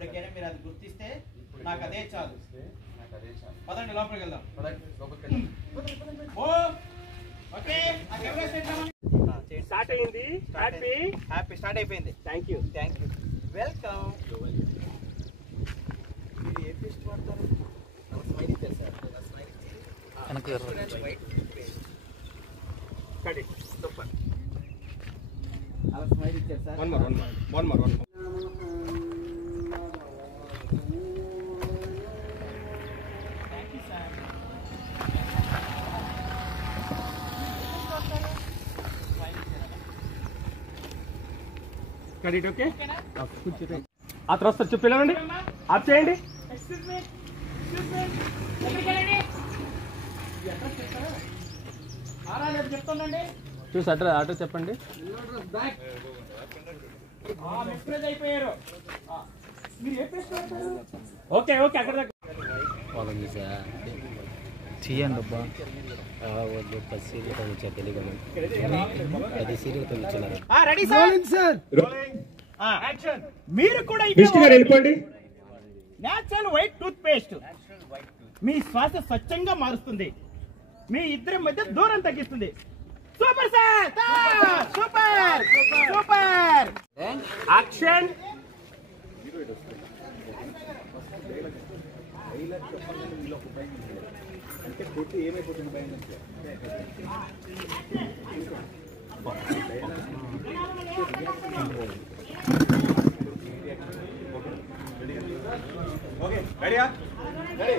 ఇప్పటికైనా మీరు అది గుర్తిస్తే నాకు అదే చాలు. పదండి లోపలికి వెళ్దాం. ఓకే స్టార్ట్ అయింది. హ్యాపీ స్టార్ట్ అయిపోయింది. Thank you welcome. మీరు ఏ పేస్ట్ వాడతారు? స్మైల్ ఇచ్చారు సార్. సూపర్. అలా స్మైల్ ఇచ్చారు sir. One more credit. Okay ఆ తర్వాత సార్ చెప్పండి. ఆఫ్ చేయండి. చెప్తానండి. చూసి అడ్రస్ చెప్పండి. అయిపోయారు. ఓకే అక్కడ చేయండి అబ్బా. వాళ్ళు 10 సీరియల్తో వచ్చా తెలుగు 10 సీరియల్తో వచ్చినారు. Ready sir. మీరు కూడా వెళ్ళిపోండి. న్యాచురల్ వైట్ టూత్ పేస్ట్ మీ శ్వాస స్వచ్ఛంగా మారుస్తుంది. మీ ఇద్దరి మధ్య దూరం తగ్గిస్తుంది. Super sir. Super super. Action. అంటే కొట్టి ఏమైపోతుంది భయం అంటే ఓకే రెడీయా? రెడీ.